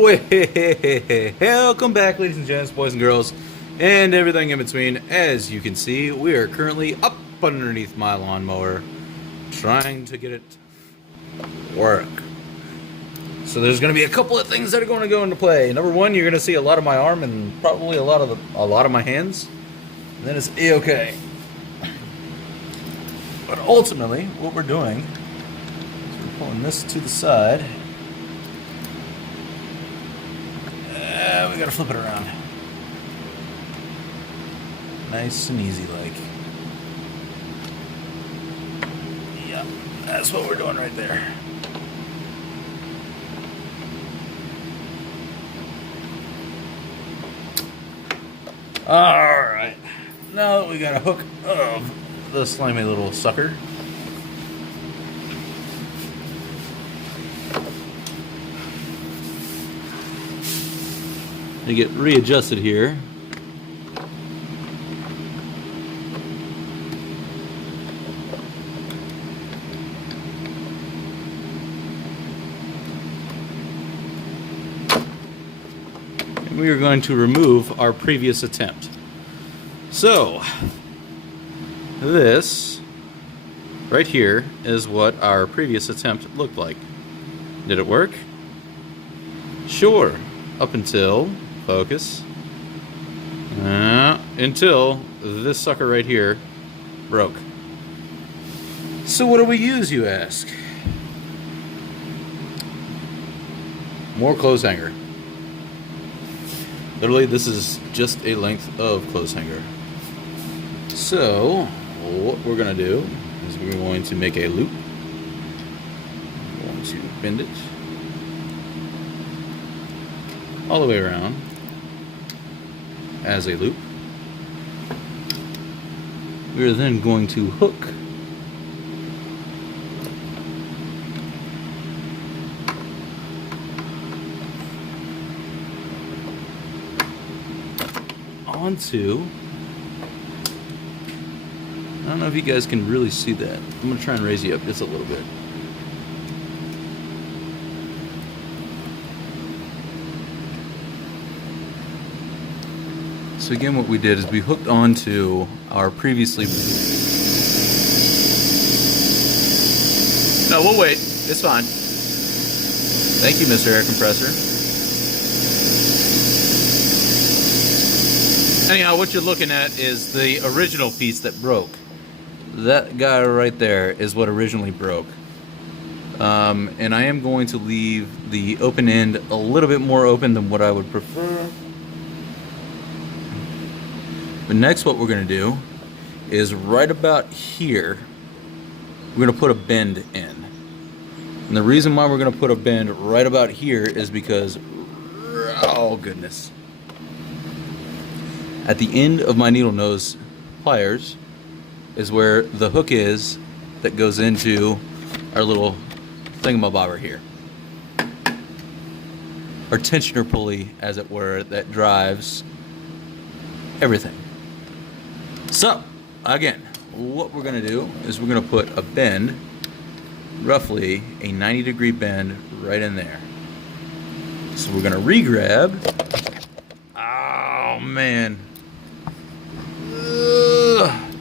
Welcome back, ladies and gents, boys and girls, and everything in between. As you can see, we are currently up underneath my lawnmower, trying to get it work. So there's going to be a couple of things that are going to go into play. Number one, you're going to see a lot of my arm and probably a lot of my hands. And then it's a-okay. But ultimately, what we're doing is we're pulling this to the side. We gotta flip it around. Nice and easy like. Yeah, that's what we're doing right there. Alright. Now that we got a hook of the slimy little sucker, to get readjusted here. And we are going to remove our previous attempt. So, this right here is what our previous attempt looked like. Did it work? Sure, up until focus. Until this sucker right here broke. So what do we use, you ask? More clothes hanger. Literally, this is just a length of clothes hanger. So what we're going to do is we're going to make a loop. We're going to bend it all the way around as a loop. We are then going to hook onto, I don't know if you guys can really see that. I'm going to try and raise you up just a little bit. So again, what we did is we hooked onto our previously... No, we'll wait. It's fine. Thank you, Mr. Air Compressor. Anyhow, what you're looking at is the original piece that broke. That guy right there is what originally broke. And I am going to leave the open end a little bit more open than what I would prefer. But next what we're going to do is right about here, we're going to put a bend in. And the reason why we're going to put a bend right about here is because, oh goodness, at the end of my needle nose pliers is where the hook is that goes into our little thingamabobber here. Our tensioner pulley, as it were, that drives everything. So, again, what we're going to do is we're going to put a bend, roughly a 90-degree bend right in there. So we're going to re-grab. Oh, man. Ugh.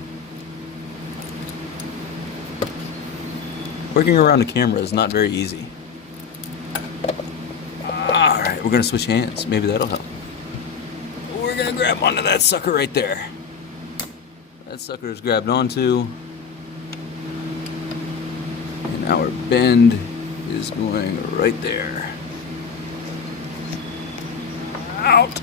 Working around the camera is not very easy. Alright, we're going to switch hands. Maybe that'll help. We're going to grab onto that sucker right there. That sucker is grabbed onto, and our bend is going right there. Out.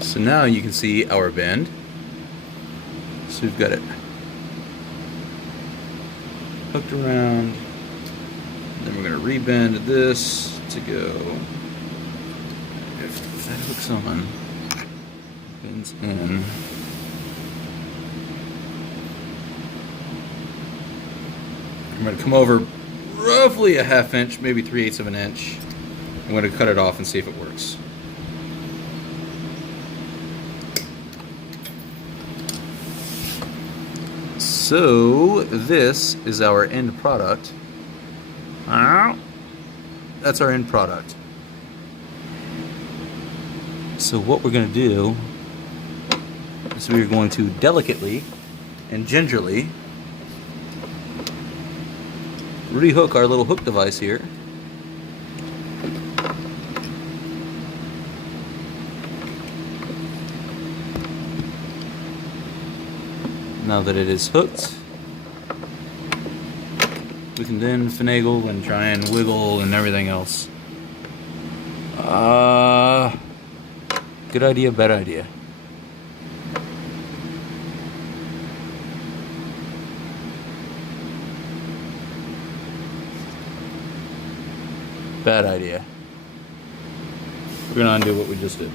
So now you can see our bend. So we've got it hooked around. Then we're going to rebend this to go. If that hooks on, bends in. I'm going to come over roughly a 1/2 inch, maybe 3/8 of an inch. I'm going to cut it off and see if it works. So this is our end product. That's our end product. So what we're going to do is we're going to delicately and gingerly rehook our little hook device here. Now that it is hooked, we can then finagle and try and wiggle and everything else. Good idea, bad idea. Bad idea. We're gonna undo what we just did.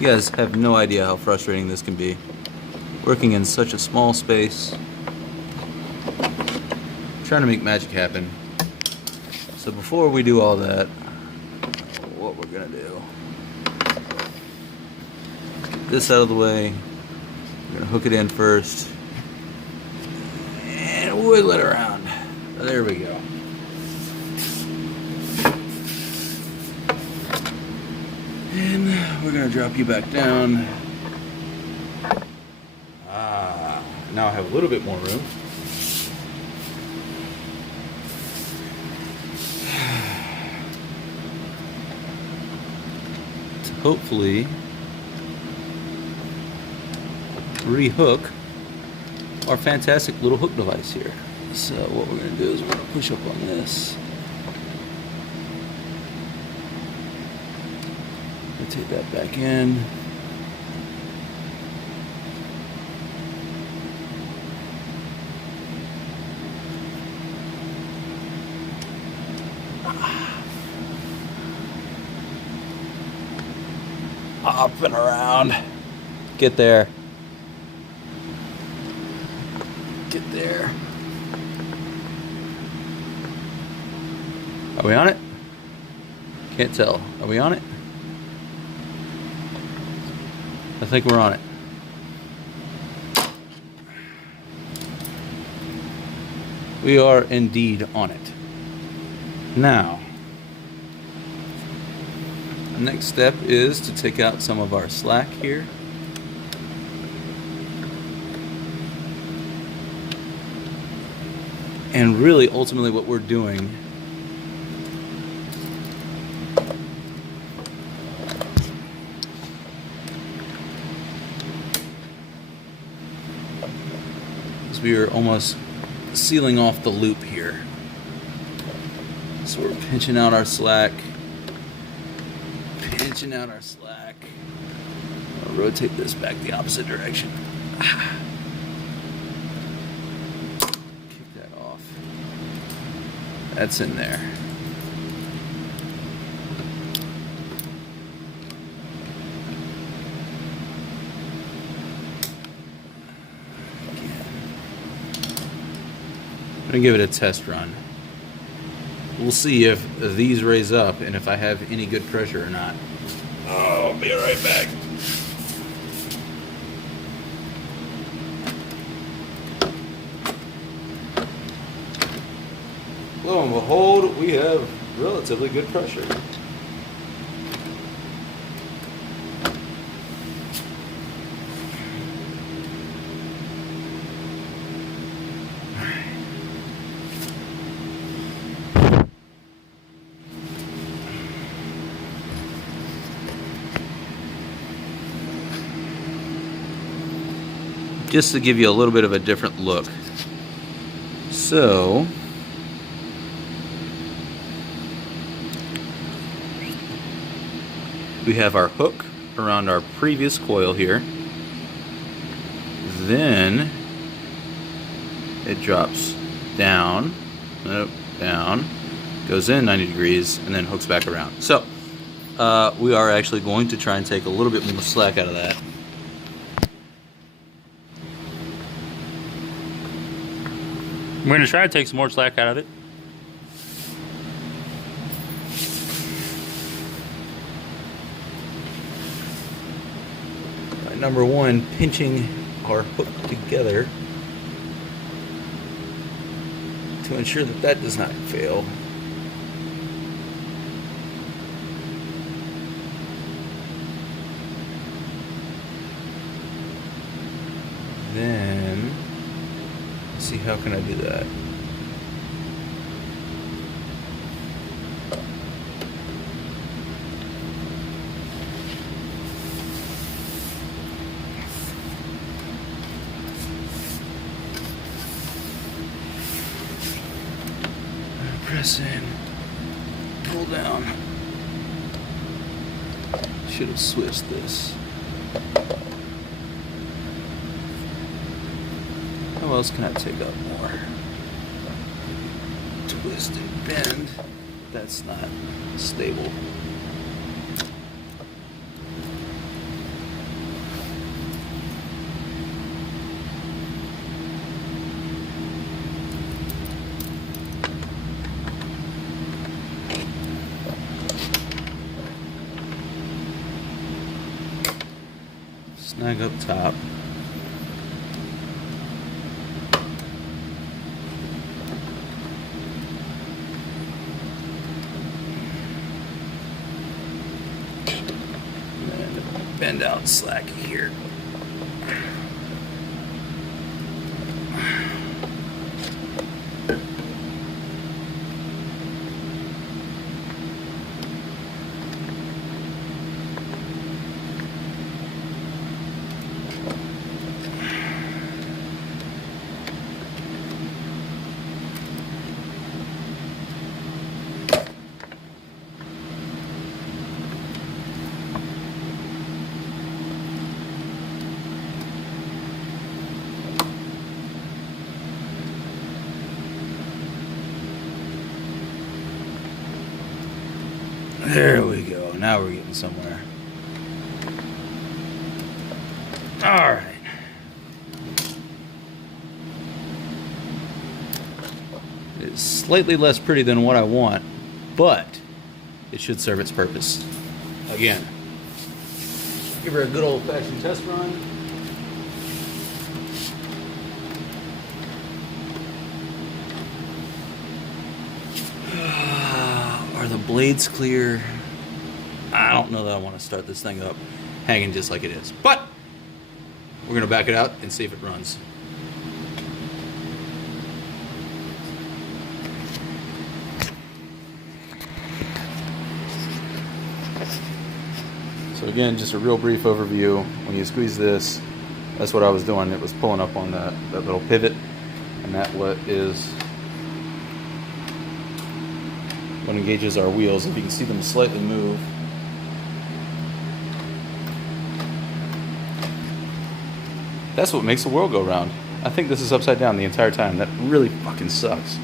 You guys have no idea how frustrating this can be. Working in such a small space, trying to make magic happen. So before we do all that, what we're gonna do, get this out of the way. We're gonna hook it in first and wiggle it around. There we go. And we're gonna drop you back down. Now I have a little bit more room. To hopefully rehook our fantastic little hook device here. So what we're gonna do is we're gonna push up on this. Take that back in. Up and around. Get there. Get there. Are we on it? Can't tell. Are we on it? I think we're on it. We are indeed on it. Now, the next step is to take out some of our slack here. And really, ultimately, what we're doing we are almost sealing off the loop here. So we're pinching out our slack. Pinching out our slack. I'll rotate this back the opposite direction. Kick that off. That's in there. I'm gonna give it a test run. We'll see if these raise up and if I have any good pressure or not. Oh, I'll be right back. Lo and behold, we have relatively good pressure. Just to give you a little bit of a different look. So, we have our hook around our previous coil here. Then it drops down, down, goes in 90 degrees, and then hooks back around. So we are actually going to try and take a little bit more slack out of that. I'm going to try to take some more slack out of it. Number one, pinching our hook together to ensure that that does not fail. Then, let's see, how can I do that? Press in, pull down. Should have switched this. How else can I take up more? Twist and bend. That's not stable. Snag up top. And bend out slack here. There we go. Now we're getting somewhere. All right. It's slightly less pretty than what I want, but it should serve its purpose. Again, give her a good old-fashioned test run. Are the blades clear? I don't know that I want to start this thing up hanging just like it is. But we're going to back it out and see if it runs. So again, just a real brief overview. When you squeeze this, that's what I was doing. It was pulling up on that little pivot, and that what engages our wheels. If you can see them slightly move. That's what makes the world go round. I think this is upside down the entire time. That really fucking sucks.